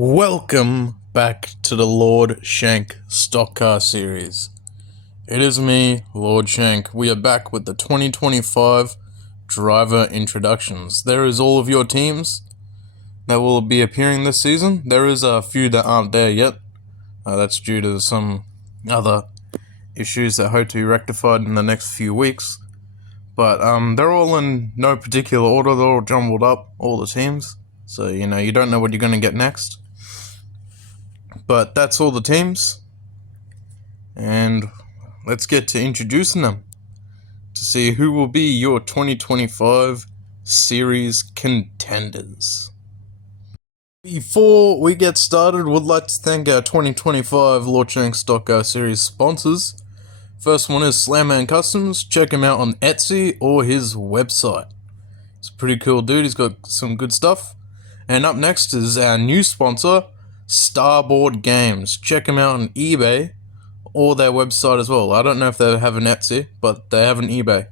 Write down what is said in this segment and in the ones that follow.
Welcome back to the Lord Shank Stock Car Series. It is me, Lord Shank. We are back with the 2025 driver introductions. There is all of your teams that will be appearing this season. There is a few that aren't there yet. That's due to some other issues that hope to be rectified in the next few weeks. But they're all in no particular order. They're all jumbled up, all the teams. So, you don't know what you're going to get next. But that's all the teams. And let's get to introducing them to see who will be your 2025 series contenders. Before we get started, we'd like to thank our 2025 Lord Shank Stock Car Series sponsors. First one is Slamman Customs. Check him out on Etsy or his website. He's a pretty cool dude. He's got some good stuff. And up next is our new sponsor, Starboard Games. Check them out on eBay or their website as well. I don't know if they have an Etsy, but they have an eBay.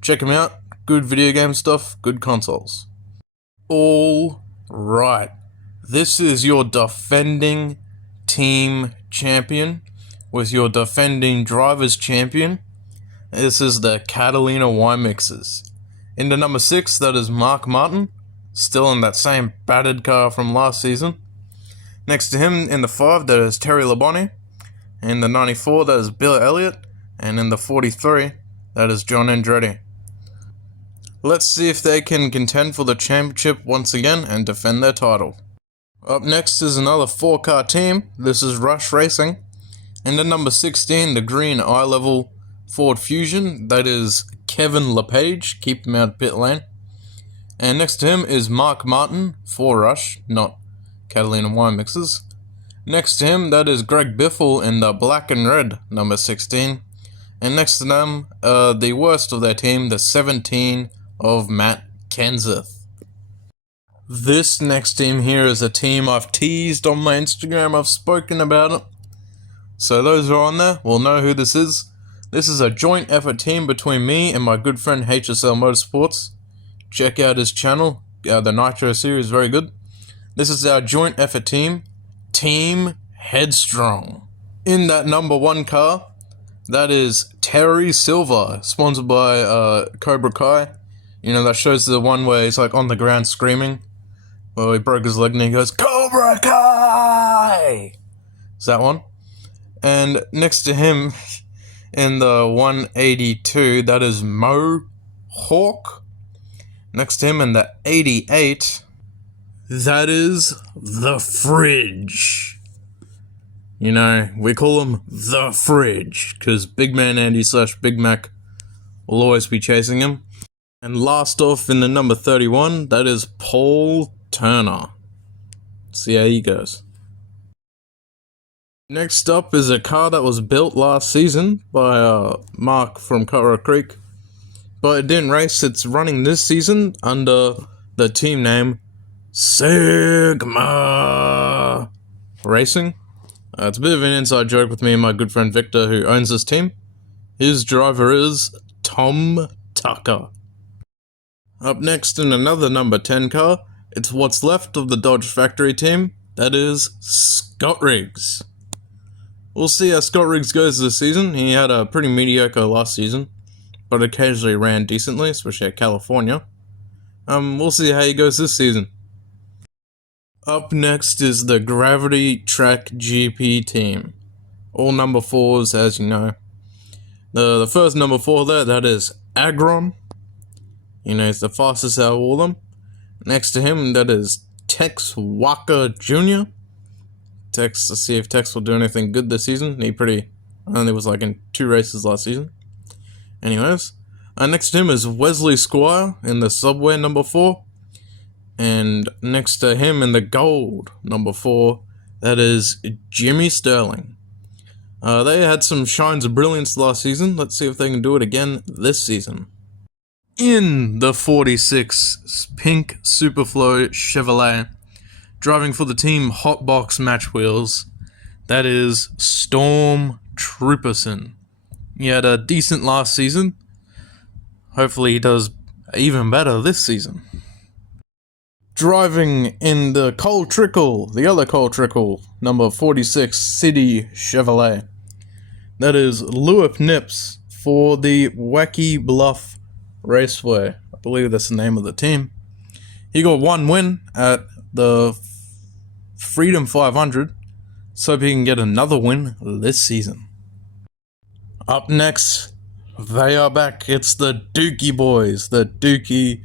Check them out. Good video game stuff, good consoles. All right. This is your defending team champion with your defending drivers champion. This is the Catalina Wine Mixers. In the number 6, that is Mark Martin, still in that same battered car from last season. Next to him in the 5, that is Terry Labonte. In the 94, that is Bill Elliott. And in the 43, that is John Andretti. Let's see if they can contend for the championship once again and defend their title. Up next is another 4-car team. This is Rush Racing. In the number 16, the green eye-level Ford Fusion. That is Kevin LePage. Keep him out of pit lane. And next to him is Mark Martin for Rush, not Catalina Wine Mixers. Next to him, that is Greg Biffle in the black and red, number 16. And next to them, the worst of their team, the 17 of Matt Kenseth. This next team here is a team I've teased on my Instagram. I've spoken about it. So those who are on there will know who this is. This is a joint effort team between me and my good friend HSL Motorsports. Check out his channel. The Nitro series, very good. This is our joint effort team, Team Headstrong. In that number 1 car, that is Terry Silver, sponsored by Cobra Kai. That shows the one where he's like on the ground screaming. Well, he broke his leg and he goes, Cobra Kai! Is that one? And next to him, in the 182, that is Mo Hawk. Next to him in the 88, that is The Fridge. We call him The Fridge, because Big Man Andy / Big Mac will always be chasing him. And last off in the number 31, that is Paul Turner. See how he goes. Next up is a car that was built last season by Mark from Cutler Creek. But it didn't race. It's running this season under the team name Sigma Racing. It's a bit of an inside joke with me and my good friend Victor, who owns this team. His driver is Tom Tucker. Up next in another number 10 car, it's what's left of the Dodge factory team. That is Scott Riggs. We'll see how Scott Riggs goes this season. He had a pretty mediocre last season, but occasionally ran decently, especially at California. We'll see how he goes this season. Up next is the Gravity Track GP team. All number 4s, as you know. The first number 4 there, that is Agron. He's the fastest out of all of them. Next to him, that is Tex Walker Jr. Let's see if Tex will do anything good this season. He only was like in 2 races last season. Anyways, next to him is Wesley Squire in the Subway number 4. And next to him in the gold number 4, that is Jimmy Sterling. They had some shines of brilliance last season. Let's see if they can do it again this season. In the 46 pink Superflow Chevrolet, driving for the team Hotbox Match Wheels, that is Storm Trooperson. He had a decent last season. Hopefully he does even better this season. Driving in the Coal Trickle, the other Coal Trickle, number 46 City Chevrolet. That is Lewip Nips for the Wacky Bluff Raceway. I believe that's the name of the team. He got one win at the Freedom 500, so hope he can get another win this season. Up next, they are back. It's the Dookie Boys, the Dookie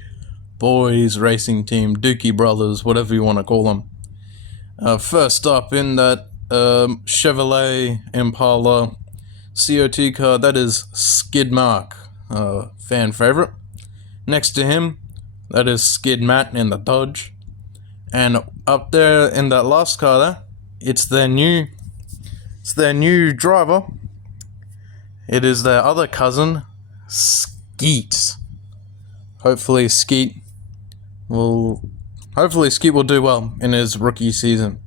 Boys racing team, Dookie Brothers, whatever you want to call them. First up in that Chevrolet Impala COT car, that is Skid Mark, fan favorite. Next to him, that is Skid Matt in the Dodge. And up there in that last car there, it's their new driver. It is their other cousin, Skeet. Hopefully Skeet will do well in his rookie season.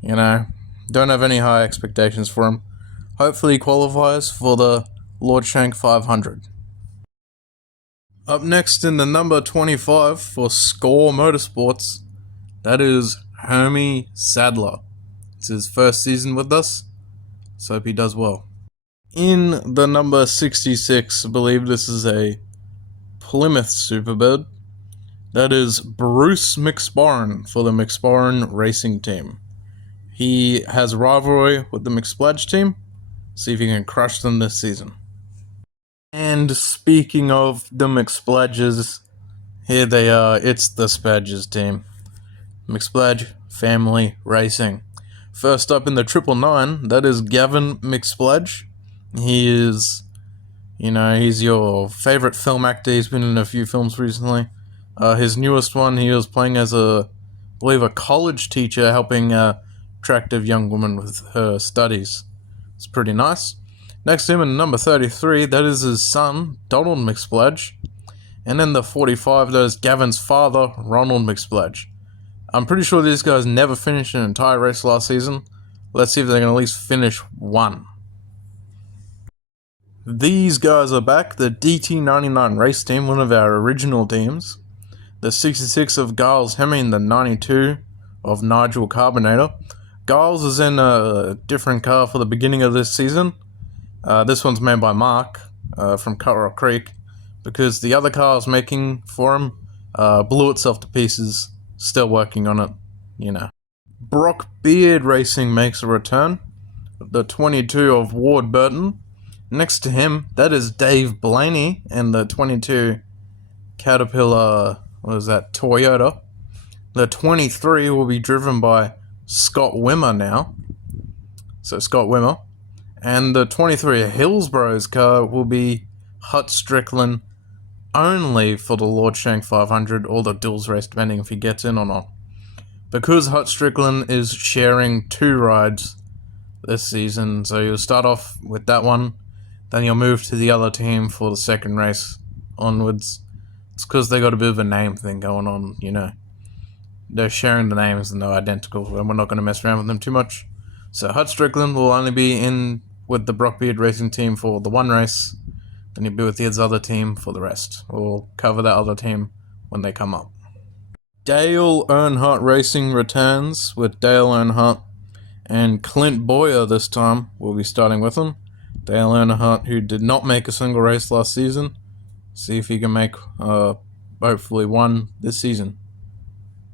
You know, don't have any high expectations for him. Hopefully he qualifies for the Lord Shank 500. Up next in the number 25 for Score Motorsports, that is Hermie Sadler. It's his first season with us, so hope he does well. In the number 66, I believe this is a Plymouth Superbird, that is Bruce McSparren for the McSparren Racing Team. He has a rivalry with the McSpladge team. See if he can crush them this season. And speaking of the McSpladges, here they are. It's the Spadges team. McSpladge Family Racing. First up in the 999, that is Gavin McSpladge. He is, he's your favorite film actor. He's been in a few films recently. His newest one, he was playing as I believe a college teacher helping a attractive young woman with her studies. It's pretty nice. Next to him in number 33, that is his son, Donald McSpladge. And in the 45, that is Gavin's father, Ronald McSpladge. I'm pretty sure these guys never finished an entire race last season. Let's see if they can at least finish one. These guys are back, the DT99 race team, one of our original teams. The 66 of Giles Hemming, the 92 of Nigel Carbonator. Giles is in a different car for the beginning of this season. This one's made by Mark from Cut Rock Creek, because the other car I was making for him blew itself to pieces. Still working on it, Brock Beard Racing makes a return. The 22 of Ward Burton. Next to him, that is Dave Blaney and the 22 Caterpillar, Toyota. The 23 will be driven by Scott Wimmer now. So Scott Wimmer. And the 23 Hillsborough's car will be Hut Strickland only for the Lord Shank 500 or the Dills race, depending if he gets in or not. Because Hut Strickland is sharing 2 rides this season, so you'll start off with that one, then you'll move to the other team for the second race onwards. It's because they got a bit of a name thing going on, They're sharing the names and they're identical, and we're not going to mess around with them too much. So Hut Strickland will only be in with the Brockbeard Racing team for the one race, then he'll be with his other team for the rest. We'll cover that other team when they come up. Dale Earnhardt Racing returns with Dale Earnhardt and Clint Boyer this time. We'll be starting with him. Dale Earnhardt, who did not make a single race last season. See if he can make, hopefully, one this season.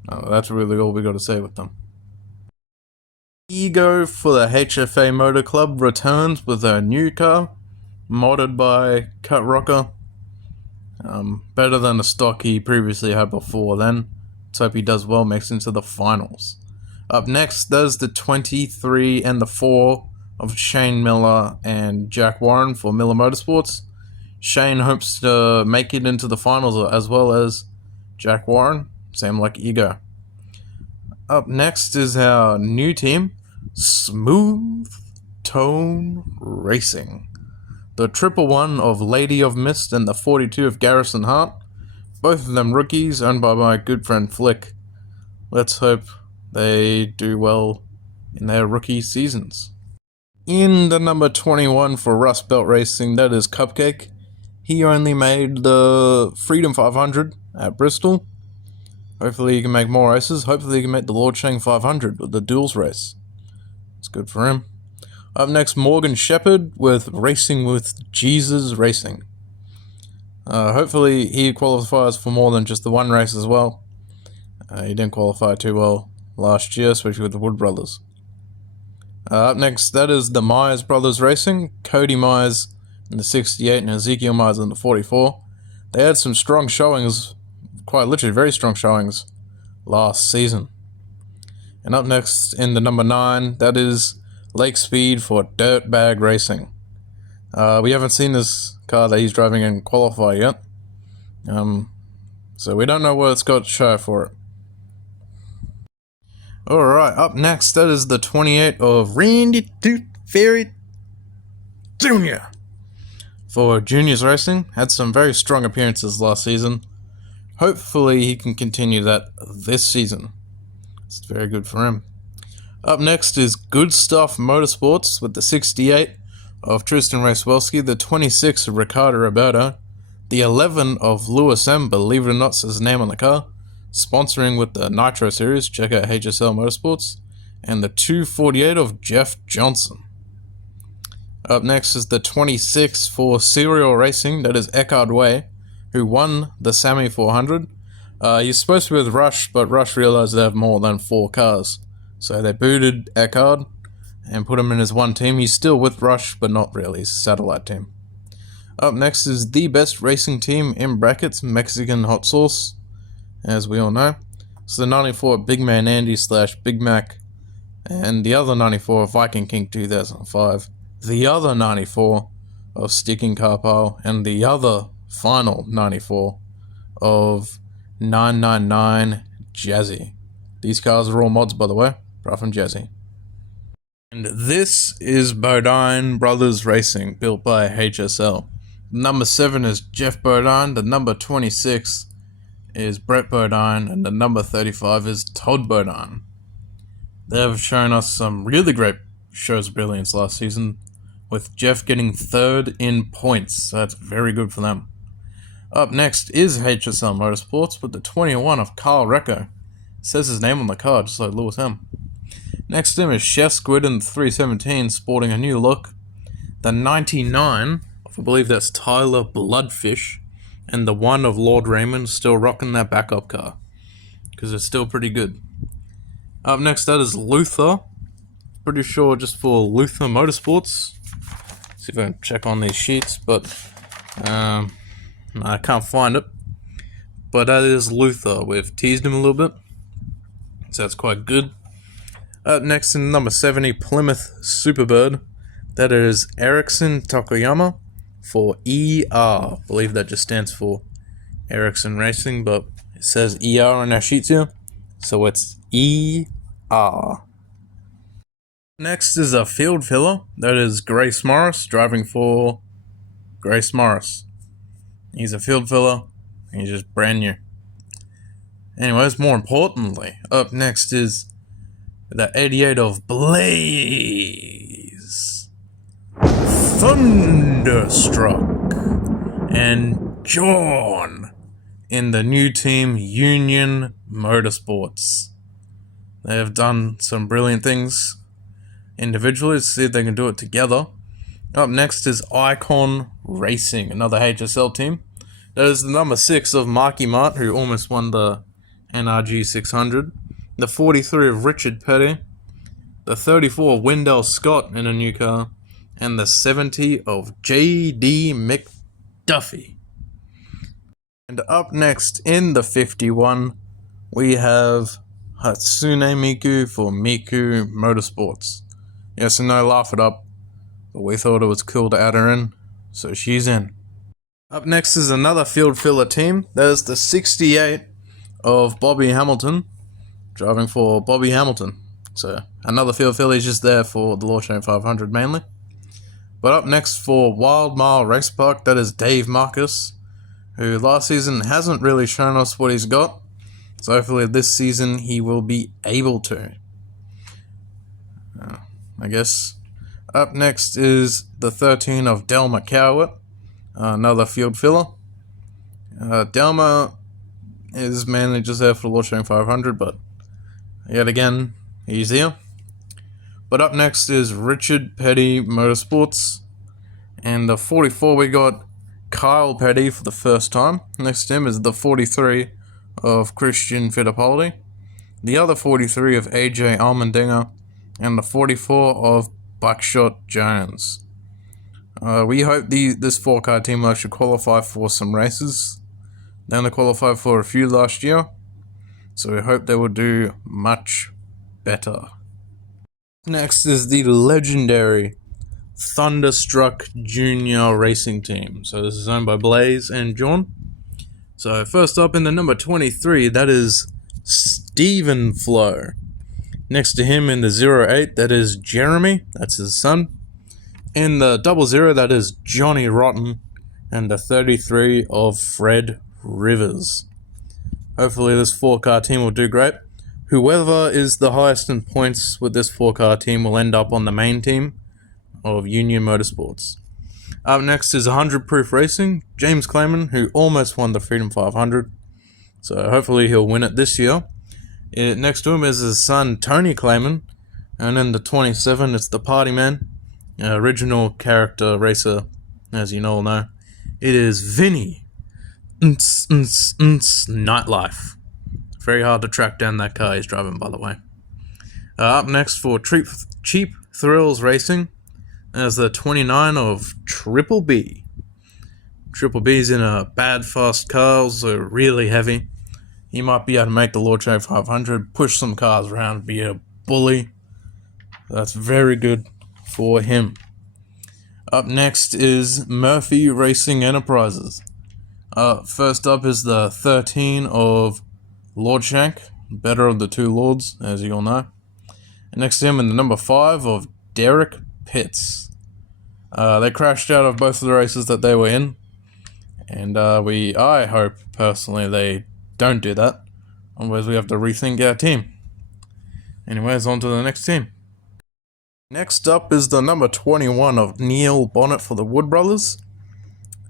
That's really all we got to say with them. Ego for the HFA Motor Club returns with a new car, modded by Cut Rocker. Better than the stock he previously had before then. Let's hope he does well, makes it into the finals. Up next, there's the 23 and the 4 of Shane Miller and Jack Warren for Miller Motorsports. Shane hopes to make it into the finals as well as Jack Warren, same like Ego. Up next is our new team, Smooth Tone Racing. The 111 of Lady of Mist and the 42 of Garrison Hart. Both of them rookies, owned by my good friend Flick. Let's hope they do well in their rookie seasons. In the number 21 for Rust Belt Racing, that is Cupcake. He only made the Freedom 500 at Bristol. Hopefully he can make more races. Hopefully he can make the Lord Chang 500 with the duels race. It's good for him. Up next, Morgan Shepherd with Racing with Jesus Racing. Hopefully he qualifies for more than just the one race as well. He didn't qualify too well last year, especially with the Wood Brothers. Up next, that is the Myers Brothers Racing. Cody Myers in the 68 and Ezekiel Myers in the 44. They had some strong showings, quite literally very strong showings, last season. And up next in the number 9, that is Lake Speed for Dirtbag Racing. We haven't seen this car that he's driving in qualify yet. So we don't know what it's got to show for it. Alright, up next, that is the 28 of Randy Tooth Fairy Jr. for Juniors Racing. Had some very strong appearances last season. Hopefully he can continue that this season. It's very good for him. Up next is Good Stuff Motorsports with the 68 of Tristan Racewelski, the 26 of Ricardo Roberto, the 11 of Lewis M, believe it or not, says his name on the car, sponsoring with the Nitro Series, check out HSL Motorsports, and the 248 of Jeff Johnson. Up next is the 26 for Serial Racing, that is Eckhard Way, who won the Sammy 400. He's supposed to be with Rush, but Rush realized they have more than 4 cars. So they booted Eckhard and put him in his one team. He's still with Rush, but not really. He's a satellite team. Up next is the best racing team in brackets, Mexican Hot Sauce, as we all know. It's the 94 Big Man Andy / Big Mac, and the other 94 Viking King 2005. The other 94 of Sticking Car Pile, and the other final 94 of 999 Jazzy. These cars are all mods, by the way, apart from Jazzy. And this is Bodine Brothers Racing, built by HSL. Number 7 is Jeff Bodine, the number 26 is Brett Bodine, and the number 35 is Todd Bodine. They have shown us some really great shows of brilliance last season, with Jeff getting 3rd in points, so that's very good for them. Up next is HSL Motorsports with the 21 of Carl Recco. Says his name on the card, just like Lewis M. Next to him is Chef Squid in the 317, sporting a new look. The 99 of, I believe that's Tyler Bloodfish, and the 1 of Lord Raymond, still rocking that backup car, because it's still pretty good. Up next, that is Luther. Pretty sure just for Luther Motorsports. See if I can check on these sheets, but I can't find it. But that is Luther. We've teased him a little bit, so that's quite good. Up next in number 70, Plymouth Superbird. That is Ericsson Tokoyama for ER. I believe that just stands for Ericsson Racing, but it says ER on our sheets here, so it's ER. Next is a field filler. That is Grace Morris, driving for Grace Morris. He's a field filler. He's just brand new. Anyways, more importantly, up next is the 88 of Blaze, Thunderstruck, and John in the new team Union Motorsports. They have done some brilliant things individually. Let's see if they can do it together. Up next is Icon Racing, another HSL team. That is the number 6 of Marky Mart, who almost won the NRG 600. The 43 of Richard Petty. The 34 of Wendell Scott in a new car. And the 70 of J.D. McDuffie. And up next in the 51, we have Hatsune Miku for Miku Motorsports. Yes, and no, laugh it up, but we thought it was cool to add her in, so she's in. Up next is another field filler team. That is the 68 of Bobby Hamilton, driving for Bobby Hamilton. So another field filler is just there for the Lord Chang 500 mainly. But up next for Wild Mile Race Park, that is Dave Marcus, who last season hasn't really shown us what he's got. So hopefully this season he will be able to. I guess. Up next is the 13 of Delma Cowart, another field filler. Delma is mainly just there for the Launching 500, but yet again, he's here. But up next is Richard Petty Motorsports, and the 44 we got Kyle Petty for the first time. Next to him is the 43 of Christian Fittipaldi, the other 43 of AJ Allmendinger, and the 44 of Buckshot Jones. We hope this 4-car team will actually qualify for some races. They only qualified for a few last year, so we hope they will do much better. Next is the legendary Thunderstruck Junior Racing Team. So this is owned by Blaze and John. So first up in the number 23, that is Stephen Flo. Next to him in the 08, that is Jeremy, that's his son. In the 00, that is Johnny Rotten. And the 33 of Fred Rivers. Hopefully this 4-car team will do great. Whoever is the highest in points with this 4-car team will end up on the main team of Union Motorsports. Up next is 100 Proof Racing, James Clayman, who almost won the Freedom 500. So hopefully he'll win it this year. Next to him is his son, Tony Clayman. And in the 27, it's the Party Man, original character racer, as you all know. It is Vinny. Nightlife. Very hard to track down that car he's driving, by the way. Up next for Cheap Thrills Racing, there's the 29 of Triple B. Triple B's in a bad fast car, also really heavy. He might be able to make the Lord Train 500, push some cars around, be a bully. That's very good for him. Up next is Murphy Racing Enterprises. First up is the 13 of Lord Shank, better of the two lords, as you all know. And next to him in the number 5 of Derek Pitts. They crashed out of both of the races that they were in. And I hope, personally, they don't do that. Otherwise we have to rethink our team. Anyways, on to the next team. Next up is the number 21 of Neil Bonnet for the Wood Brothers.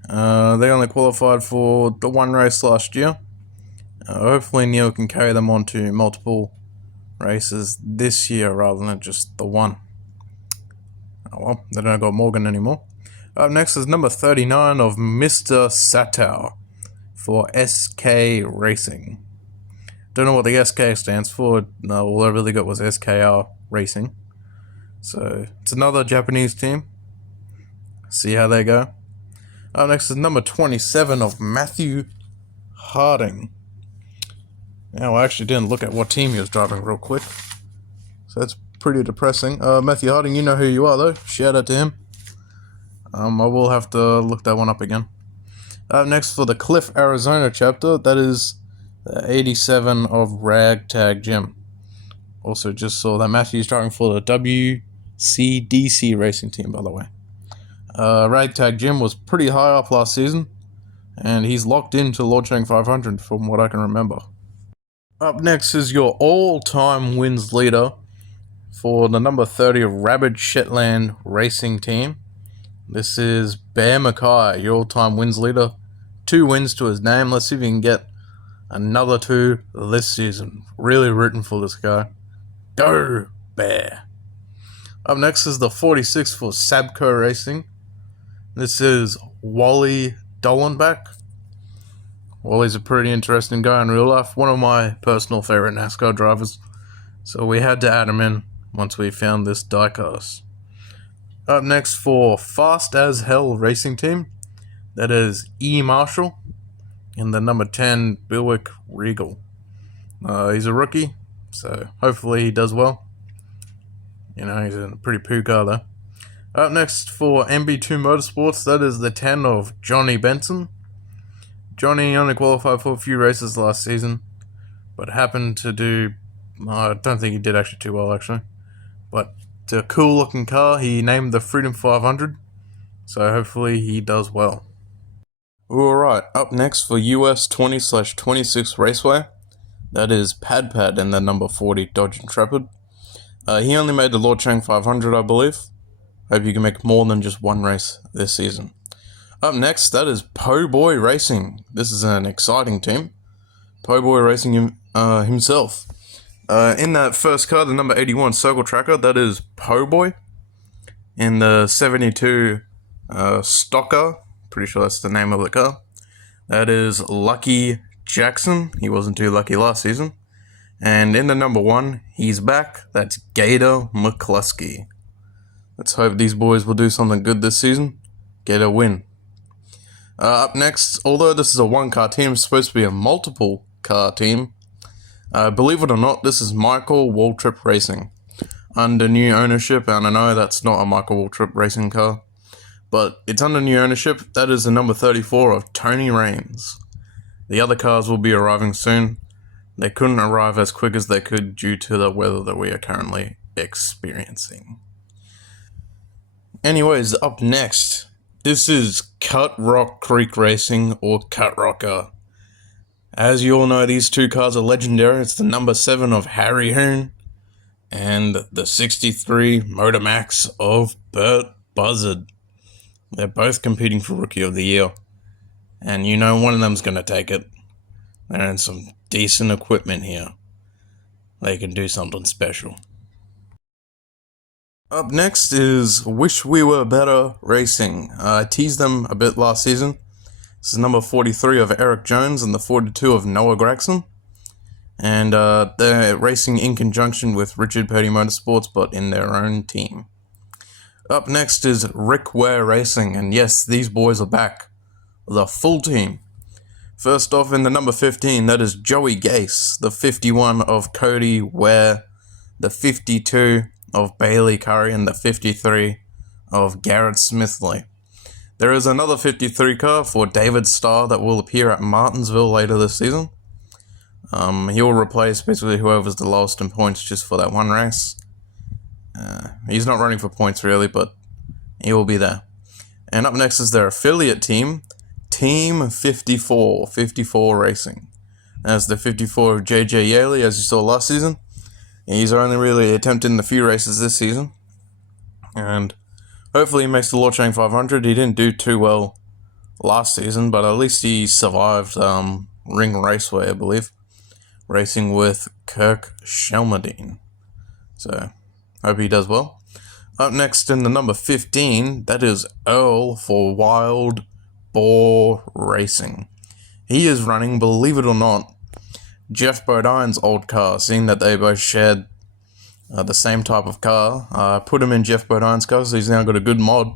They only qualified for the one race last year. Hopefully Neil can carry them on to multiple races this year rather than just the one. Oh well, they don't got Morgan anymore. Up next is number 39 of Mr. Satow for SK Racing. Don't know what the SK stands for. No, all I really got was SKR Racing. So it's another Japanese team. See how they go. Up next is number 27 of Matthew Harding. Now, I actually didn't look at what team he was driving real quick. So that's pretty depressing. Matthew Harding, you know who you are though. Shout out to him. I will have to look that one up again. Up next for the Cliff, Arizona chapter, that is the 87 of Ragtag Jim. Also just saw that Matthew's driving for the WCDC racing team, by the way. Ragtag Jim was pretty high up last season, and he's locked into Lord Chang 500 from what I can remember. Up next is your all-time wins leader for the number 30 of Rabbit Shetland Racing Team. This is Bear Mackay, your all-time wins leader. 2 wins to his name. Let's see if he can get another 2 this season. Really rooting for this guy. Go, Bear. Up next is the 46 for Sabco Racing. This is Wally Dollenbach. Wally's a pretty interesting guy in real life. One of my personal favorite NASCAR drivers. So we had to add him in once we found this diecast. Up next for Fast as Hell Racing Team. That is E. Marshall. And the number 10, Bilwick Regal. He's a rookie, so hopefully he does well. You know, he's in a pretty poo car though. Up next for MB2 Motorsports, that is the 10 of Johnny Benson. Johnny only qualified for a few races last season, but happened to do, I don't think he did actually too well actually. But it's a cool looking car, he named the Freedom 500, so hopefully he does well. Alright, up next for US 20/26 Raceway, that is Pad and the number 40 Dodge Intrepid. He only made the Lord Chang 500, I believe. Hope you can make more than just one race this season. Up next, that is Po Boy Racing. This is an exciting team. Po' Boy Racing himself. In that first car, the number 81 Circle Tracker, that is Po' Boy. In the 72 Stocker, pretty sure that's the name of the car, that is Lucky Jackson. He wasn't too lucky last season. And in the number 1, he's back. That's Gator McCluskey. Let's hope these boys will do something good this season. Get a win. Up next, although this is a one-car team, it's supposed to be a multiple-car team. Believe it or not, this is Michael Waltrip Racing. Under new ownership, and I know that's not a Michael Waltrip Racing car, but it's under new ownership. That is the number 34 of Tony Raines. The other cars will be arriving soon. They couldn't arrive as quick as they could due to the weather that we are currently experiencing. Anyways, up next, this is Cut Rock Creek Racing, or Cut Rocker. As you all know, these two cars are legendary. It's the number 7 of Harry Hoon and the 63 Motor Max of Burt Buzzard. They're both competing for Rookie of the Year. And you know one of them's going to take it. They're in some decent equipment here. They can do something special. Up next is Wish We Were Better Racing. I teased them a bit last season. This is number 43 of Eric Jones and the 42 of Noah Gregson. And they're racing in conjunction with Richard Purdy Motorsports, but in their own team. Up next is Rick Ware Racing, and yes, these boys are back. The full team. First off, in the number 15, that is Joey Gase, the 51 of Cody Ware, the 52 of Bailey Curry, and the 53 of Garrett Smithley. There is another 53 car for David Starr that will appear at Martinsville later this season. He'll replace basically whoever's the lowest in points just for that one race. He's not running for points really, but he will be there. And up next is their affiliate team, Team 54 Racing. That's the 54 of JJ Yaley, as you saw last season. He's only really attempted in a few races this season. And hopefully he makes the Lorchang 500. He didn't do too well last season, but at least he survived Ring Raceway, I believe, racing with Kirk Shelmerdine. So, hope he does well. Up next in the number 15, that is Earl for Wild Boar Racing. He is running, believe it or not, Jeff Bodine's old car, seeing that they both shared the same type of car. Put him in Jeff Bodine's car, so he's now got a good mod.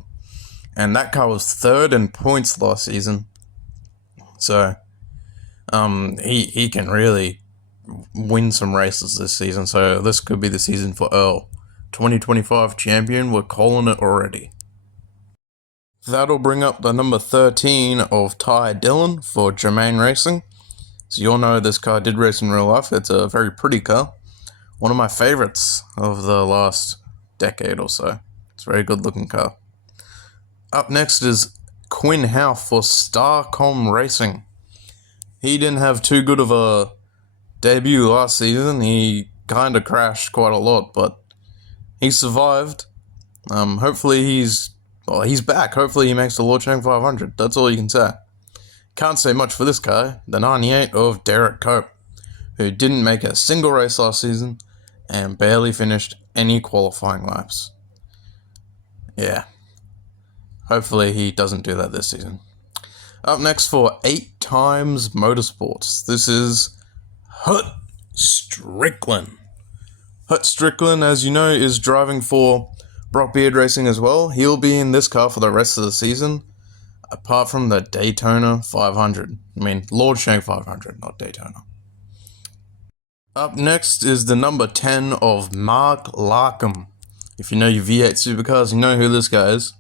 And that car was 3rd in points last season. So, he can really win some races this season. So, this could be the season for Earl. 2025 champion, we're calling it already. That'll bring up the number 13 of Ty Dillon for Jermaine Racing. So you all know this car did race in real life. It's a very pretty car. One of my favorites of the last decade or so. It's a very good looking car. Up next is Quinn Howe for Starcom Racing. He didn't have too good of a debut last season. He kind of crashed quite a lot, but he survived. Hopefully he's back. Hopefully he makes the Lorchang 500. That's all you can say. Can't say much for this guy, the 98 of Derek Cope, who didn't make a single race last season and barely finished any qualifying laps. Yeah. Hopefully he doesn't do that this season. Up next for 8 Times Motorsports. This is Hut Strickland. Hut Strickland, as you know, is driving for Brock Beard Racing as well. He'll be in this car for the rest of the season, apart from the Daytona 500. I mean, Lorchang 500, not Daytona. Up next is the number 10 of Mark Larkham. If you know your V8 supercars, you know who this guy is.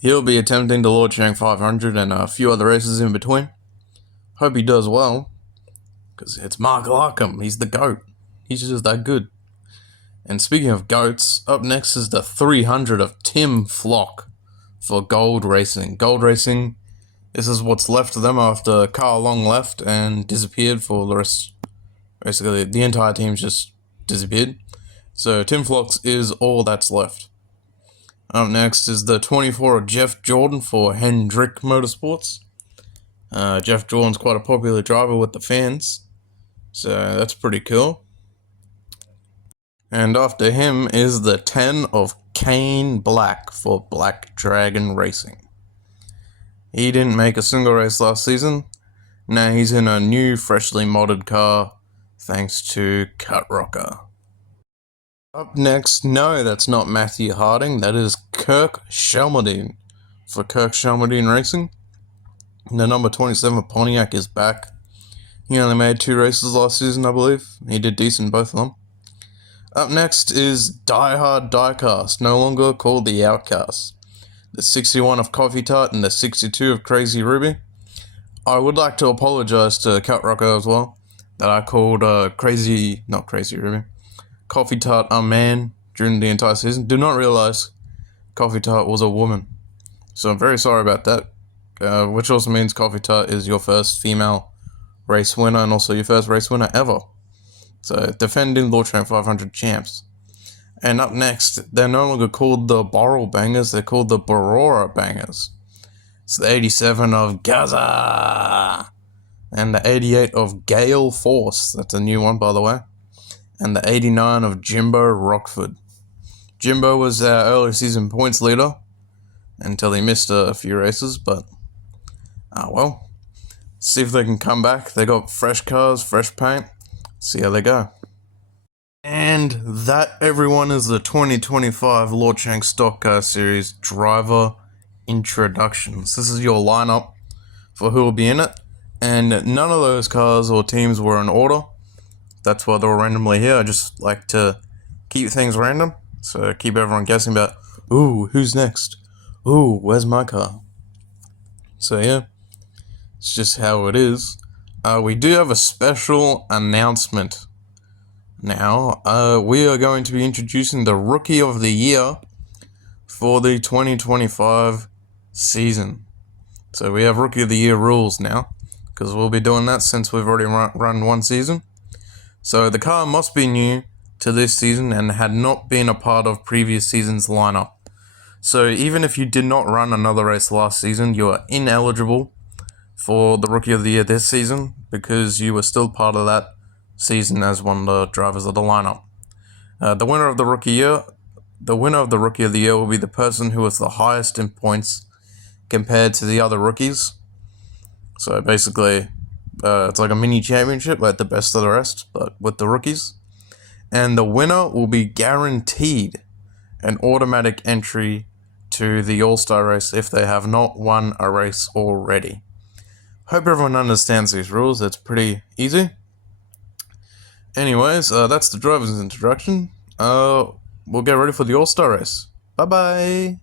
He'll be attempting the Lorchang 500 and a few other races in between. Hope he does well, because it's Mark Larkham. He's the GOAT. He's just that good. And speaking of GOATs, up next is the 300 of Tim Flock for Gold Racing. Gold Racing, this is what's left of them after Carl Long left and disappeared for the rest. Basically, the entire team's just disappeared. So Tim Flock's is all that's left. Up next is the 24 of Jeff Jordan for Hendrick Motorsports. Jeff Jordan's quite a popular driver with the fans. So that's pretty cool. And after him is the 10 of Kane Black for Black Dragon Racing. He didn't make a single race last season. Now he's in a new, freshly modded car, thanks to Cut Rocker. Up next, no, that's not Matthew Harding, that is Kirk Shelmerdine for Kirk Shelmerdine Racing. The number 27 Pontiac is back. He only made 2 races last season, I believe. He did decent both of them. Up next is Die Hard Diecast, no longer called the Outcast. The 61 of Coffee Tart and the 62 of Crazy Ruby. I would like to apologize to Cut Rocker as well, that I called Crazy Ruby, Coffee Tart a man during the entire season. Did not realize Coffee Tart was a woman. So I'm very sorry about that. Which also means Coffee Tart is your first female race winner and also your first race winner ever. So defending Lord Train 500 champs. And up next, they're no longer called the Borrel Bangers, they're called the Barora Bangers. It's the 87 of Gaza and the 88 of Gale Force. That's a new one, by the way. And the 89 of Jimbo Rockford. Jimbo was our early season points leader until he missed a few races, but well, see if they can come back. They got fresh cars, fresh paint. See how they go. And that, everyone, is the 2025 Lord Shank Stock Car Series driver introductions. This is your lineup for who will be in it, and none of those cars or teams were in order. That's why they're randomly here. I just like to keep things random, so keep everyone guessing about, ooh, who's next? Ooh, where's my car? So yeah, it's just how it is. We do have a special announcement now. We are going to be introducing the Rookie of the Year for the 2025 season. So we have Rookie of the Year rules now, because we'll be doing that since we've already run one season. So the car must be new to this season and had not been a part of previous season's lineup. So even if you did not run another race last season, you are ineligible for the Rookie of the Year this season because you were still part of that season as one of the drivers of the lineup. The winner of the Rookie of the Year will be the person who was the highest in points compared to the other rookies. So basically, it's like a mini championship, like the best of the rest, but with the rookies. And the winner will be guaranteed an automatic entry to the All-Star race if they have not won a race already. Hope everyone understands these rules. It's pretty easy. Anyways, that's the driver's introduction. We'll get ready for the All-Star race. Bye-bye!